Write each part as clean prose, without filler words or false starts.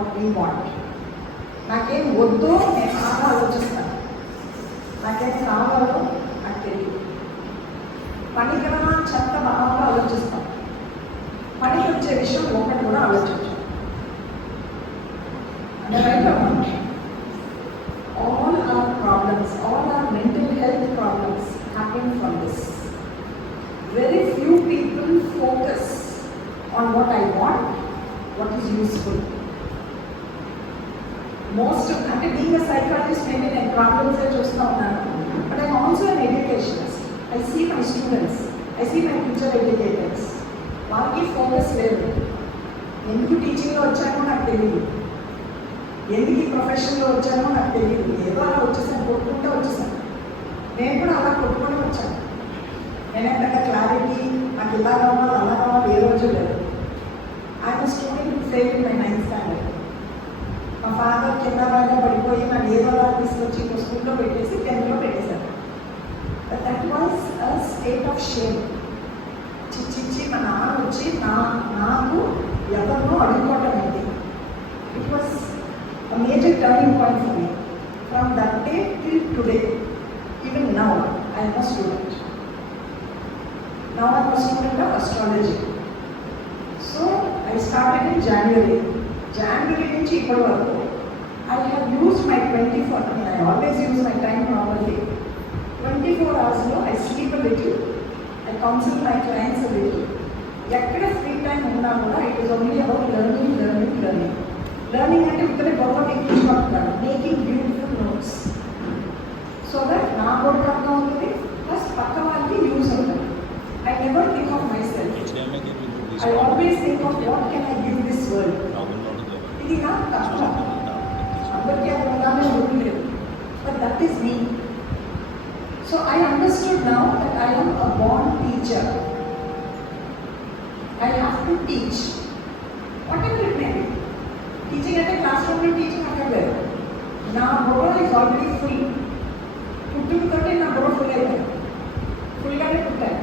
What we want. నాకేం వద్దో నేను బాగా ఆలోచిస్తాను, నాకేం కావాలో నాకు తెలియదు. పనికిరమా చెత్త బాగా ఆలోచిస్తాం, పనికి వచ్చే విషయం ఒకటి కూడా ఆలోచించాం. All our problems, all our mental health problems happen from this. Very few people focus on what I want, what is useful. Most of, అంటే being a psychologist, maybe నేను problems చూస్తూ ఉన్నాను, but I'm also an educationist. I see my students, I see my future educators. వాళ్ళకి ఫోకస్ లేదు. ఎందుకు టీచింగ్లో వచ్చానో నాకు తెలియదు, ఎందుకు ఈ ప్రొఫెషన్లో వచ్చానో నాకు తెలియదు. ఏదో అలా వచ్చేసాను, కొట్టుకుంటూ వచ్చేసాను. నేను కూడా అలా కొట్టుకొని వచ్చాను. నేనేంటంటే క్లారిటీ, నాకు ఇలా కావాలి అలా కావాలి ఏ రోజు లేదు. ఆయన student fail in my 9th standard. మా ఫాదర్ కింద బాగా పడిపోయి నన్ను ఏదో అలా తీసుకొచ్చి స్కూల్లో పెట్టేసి 10th పెట్టేశారు. But that was a state of shame. చిచ్చి మా నాన్న వచ్చి నాకు ఎవరినో అడుగుకోవటం ఏంటి. It was a major turning point for me. From that day till today, even now, I am a student. Now I am a student of astrology. So I started in January. January nunchi ippadi varaku I have used my 24, I mean I always use my time normally. 24 hours lo I sleep a little, I counsel my clients a little. Ekkada free time unna kuda it is only about learning. Learning అంటే ఇక్కడే గొప్ప ఎక్కించుకుంటున్నాను, making beautiful notes, so that నా కూడా అర్థం అవుతుంది, plus పక్క వాళ్ళకి యూజ్ అవుతుంది. I never think of myself, I always think of what can I give this world. ఇది నాకు కష్టం, అందరికీ అది ఉండాలని ఉండలేదు, but that is me. So I understood now that I am a born teacher. I have to teach whatever it may be. Teaching అంటే class రూమ్లో టీచింగ్ అక్కర్లేదు. నా బుర్ర ఈజ్ ఆల్రెడీ ఫుల్. పుట్టుకతోటి నా బుర్ర ఫుల్ అయిపోయింది, ఫుల్గానే పుట్టాను.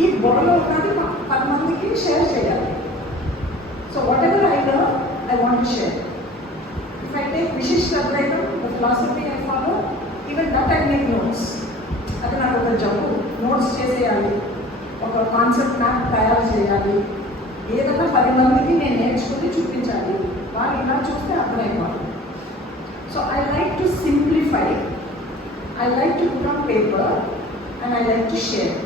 ఈ బుర్రలో ఉన్నది 10 మందికి షేర్ చేయాలి. So what ever I learn I want to share. If I take విశిష్ట అద్వైతం, the philosophy I follow, even that I make notes. అది నాకు ఒక జబ్బు, నోట్స్ చేసేయాలి, ఒక కాన్సెప్ట్ మ్యాప్ తయారు చేయాలి, ఏదైనా 10 మందికి నేను నేర్చుకుని చూపించాలి, వాళ్ళు ఇలా చూస్తే అర్థమైపోవాలి. So I like to simplify, I like to put on paper and I like to share.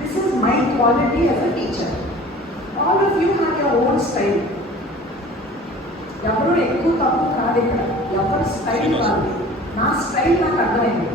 This is my quality as a teacher. All of you have your own style. ఎవరు ఎక్కువ తప్పు కాదు ఇక్కడ, ఎవరి స్టైల్ కాదు. నా స్టైల్ నాకు అర్థమైంది.